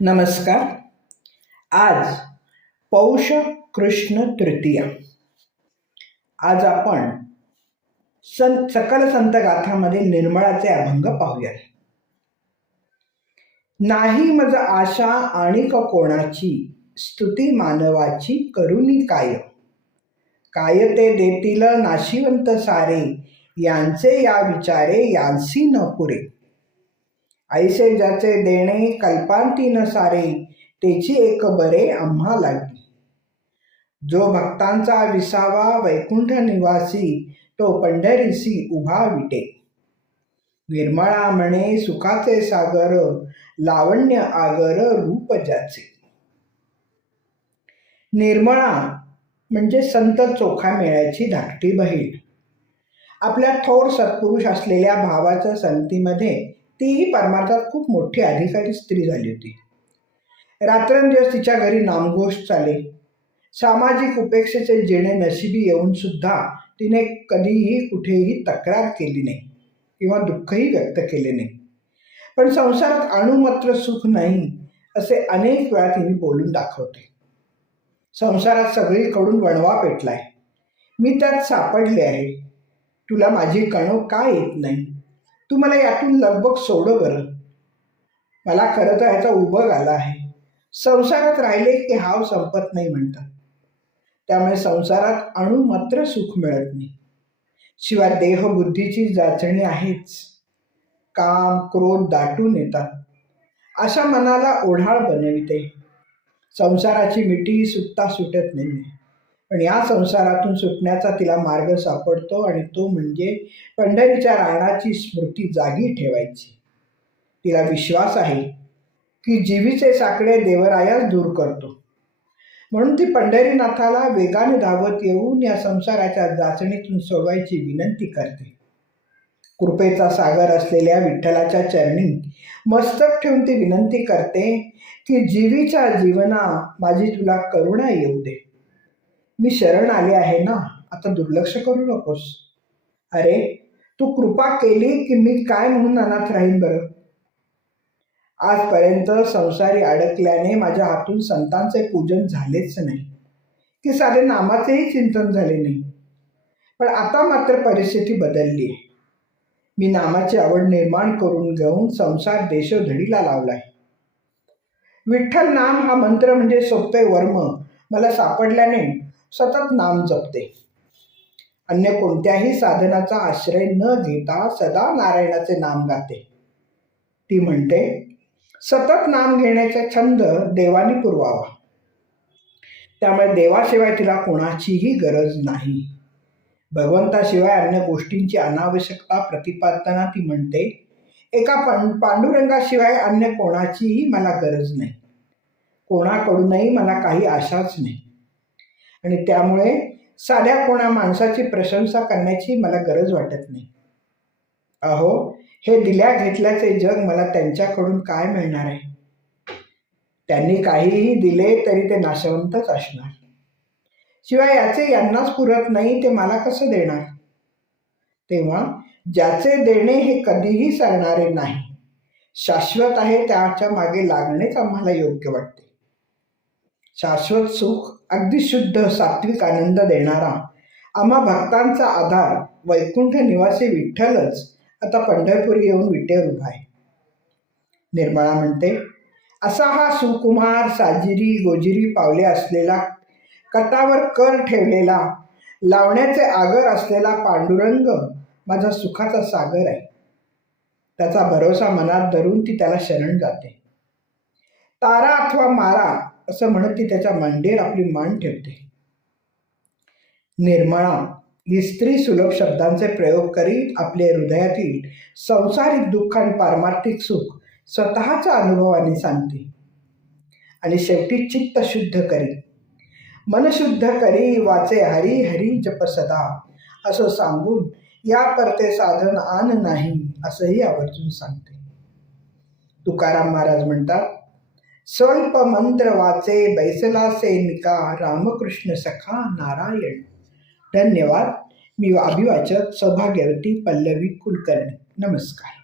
नमस्कार. आज पौष कृष्ण तृतीया. आज आपण सं सकल संत गाथामध्ये निर्मळाचे अभंग पाहूया नाही मज आशा आणिक कोणाची स्तुती मानवाची करुणी काय? काय ते देतील नाशिवंत सारे यांचे या विचारे यांसी न पुरे. ऐसे ज्याचे देणे कल्पांतीन सारे तेची एक बरे आम्हा लागी. जो भक्तांचा विसावा वैकुंठ निवासी तो पंढरीसी उभा विटे. निर्मळा म्हणे सुखाचे सागर लावण्य आगर रूप ज्याचे. निर्मळा म्हणजे संत चोखा मेळ्याची धाकटी बहीण. आपल्या थोर सत्पुरुष असलेल्या भावाच्या संतीमध्ये तीही परमार्थात खूप मोठी अधिकारी स्त्री झाली होती. रात्रंदिवस तिच्या घरी नामघोष चाले. सामाजिक उपेक्षेचे जेणे नशिबी येऊन सुद्धा तिने कधीही कुठेही तक्रार केली नाही किंवा दुःखही व्यक्त केले नाही. पण संसारात अणुमात्र सुख नाही असे अनेक वेळा तिने बोलून दाखवते. संसारात सगळीकडून वणवा पेटलाय. मी त्यात सापडले आहे. तुला माझी कणव का येत नाही? तू मला यातून लगबग सोड बरं. मला खरं तर ह्याचा उबग आला आहे. संसारात राहिले की हाव संपत नाही म्हणतात. त्यामुळे संसारात अणुमात्र सुख मिळत नाही. शिवाय देहबुद्धीची जाचणी आहेच. काम क्रोध दाटून येतात. अशा मनाला ओढाळ बनविते. संसाराची मिठी सुटता सुटत नाही पण या संसारातून सुटण्याचा तिला मार्ग सापडतो आणि तो म्हणजे पंढरीच्या राणाची स्मृती जागी ठेवायची. तिला विश्वास आहे की जीवीचे साकडे देवरायास दूर करतो. म्हणून ती पंढरीनाथाला वेगाने धावत येऊन या संसाराच्या जाचणीतून सोडवायची विनंती करते. कृपेचा सागर असलेल्या विठ्ठलाच्या चरणी मस्तक ठेवून ती विनंती करते की जीवीच्या जीवना माझी तुला करुणा येऊ दे. मी शरण आले आहे ना? आता दुर्लक्ष करू नकोस. अरे तू कृपा केली की मी काय म्हणून अनाथ राहीन बरं? आजपर्यंत संसारी अडकल्याने माझ्या हातून संतांचे पूजन झालेच नाही. की साधे नामाचेही चिंतन झाले नाही. पण आता मात्र परिस्थिती बदलली आहे. मी नामाची आवड निर्माण करून घेऊन संसार देशोधडीला लावलाय. विठ्ठल नाम हा मंत्र म्हणजे सोपे वर्म. मला सापडल्याने सतत नाम जपते. अन्य कोणत्याही साधनाचा आश्रय न घेता सदा नारायणाचे नाम गाते. ती म्हणते सतत नाम घेण्याचा छंद देवाने पुरवावा. त्यामुळे देवाशिवाय तिला कोणाचीही गरज नाही. भगवंताशिवाय अन्य गोष्टींची अनावश्यकता प्रतिपादताना ती म्हणते एका पां पांडुरंगाशिवाय अन्य कोणाचीही मला गरज नाही. कोणाकडूनही मला काही आशाच नाही. आणि त्यामुळे साध्या कोणा माणसाची प्रशंसा करण्याची मला गरज वाटत नाही. अहो हे दिल्या घेतल्याचे जग मला त्यांच्याकडून काय मिळणार आहे? त्यांनी काहीही दिले तरी ते नाशवंतच असणार. शिवाय याचे यांनाच पुरत नाही ते मला कसं देणार? तेव्हा ज्याचे देणे हे कधीही सरणारे नाही. शाश्वत आहे त्याच्यामागे लागणेच आम्हाला योग्य वाटते. शाश्वत सुख अगदी शुद्ध सात्विक आनंद देणारा. आम्हा भक्तांचा आधार वैकुंठ निवासी विठ्ठलच आता पंढरपुरी येऊन विटेवर उभा आहे. निर्मळा म्हणते असा हा सुकुमार साजिरी गोजिरी पावले असलेला कटावर कर ठेवलेला लावण्याचे आगर असलेला पांडुरंग माझा सुखाचा सागर आहे. त्याचा भरोसा मनात धरून ती त्याला शरण जाते. तारा अथवा मारा असं म्हणत ती त्याच्या मांडीवर आपली मान ठेवते. निर्मळा ही स्त्री सुलभ शब्दांचे प्रयोग करीत आपले हृदयातील संसारिक दुःख आणि पारमार्थिक सुख स्वतःच्या अनुभवाने सांगते. आणि शेवटी चित्त शुद्ध करी. मनशुद्ध करी वाचे हरी हरी जप सदा. असं सांगून या परते साधन आन नाही असंही आवर्जून सांगते. तुकाराम महाराज म्हणतात स्वल्प मंत्र वाचे बैसला सैनिका रामकृष्ण सखा नारायण. धन्यवाद. मी अभिवाचक सौभाग्यवती पल्लवी कुलकर्णी. नमस्कार.